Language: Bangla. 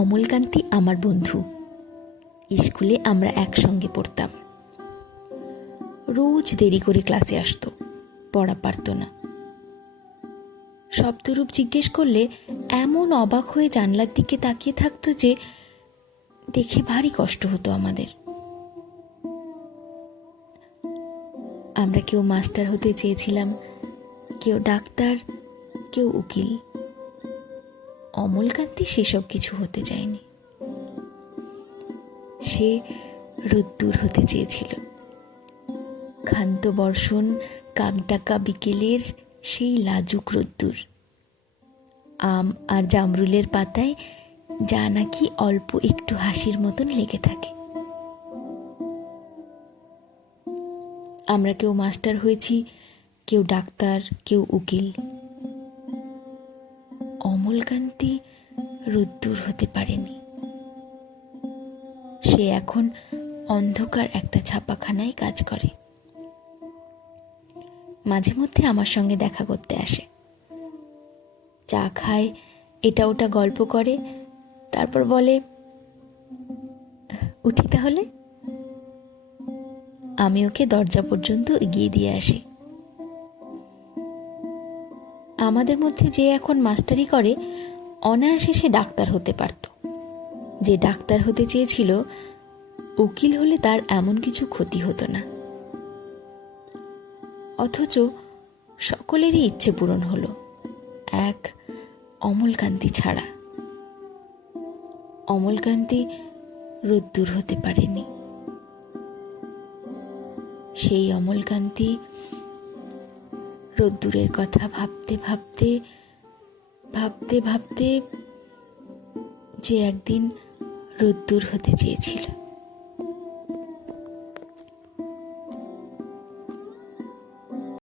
অমলকান্তি আমার বন্ধু। স্কুলে আমরা একসঙ্গে পড়তাম। রোজ দেরি করে ক্লাসে আসতো, পড়া পারত না। শব্দরূপ জিজ্ঞেস করলে এমন অবাক হয়ে জানলার দিকে তাকিয়ে থাকতো যে দেখে ভারী কষ্ট হতো আমাদের। আমরা কেউ মাস্টার হতে চেয়েছিলাম, কেউ ডাক্তার, কেউ উকিল। অমলকান্তি সেসব কিছু হতে চায়নি। সে রোদ্দুর হতে চেয়েছিল। ক্ষান্ত বর্ষণ, কাকডাকা বিকেলের সেই লাজুক রোদ্দুর। আম আর জামরুলের পাতায় যা নাকি অল্প একটু হাসির মতন লেগে থাকে। আমরা কেউ মাস্টার হয়েছি, কেউ ডাক্তার, কেউ উকিল। অমলকান্তি রোদ্দুর হতে পারেনি। সে এখন অন্ধকার একটা ছাপাখানায় কাজ করে। মাঝে মধ্যে আমার সঙ্গে দেখা করতে আসে, চা খায়, এটা ওটা গল্প করে, তারপর বলে, উঠি তাহলে। আমি ওকে দরজা পর্যন্ত এগিয়ে দিয়ে আসি। আমাদের মধ্যে যে এখন মাস্টারি করে, অনায়াসে সে ডাক্তার হতে পারত। যে ডাক্তার হতে চেয়েছিল, উকিল হলে তার এমন কিছু ক্ষতি হতো না। অথচ সকলেরই ইচ্ছে পূরণ হলো, এক অমলকান্তি ছাড়া। অমলকান্তি রোদ্দুর হতে পারেনি। সেই অমলকান্তি রোদ্দুরের কথা ভাবতে ভাবতে ভাবতে ভাবতে যে একদিন রোদ্দুর হতে চেয়েছিল।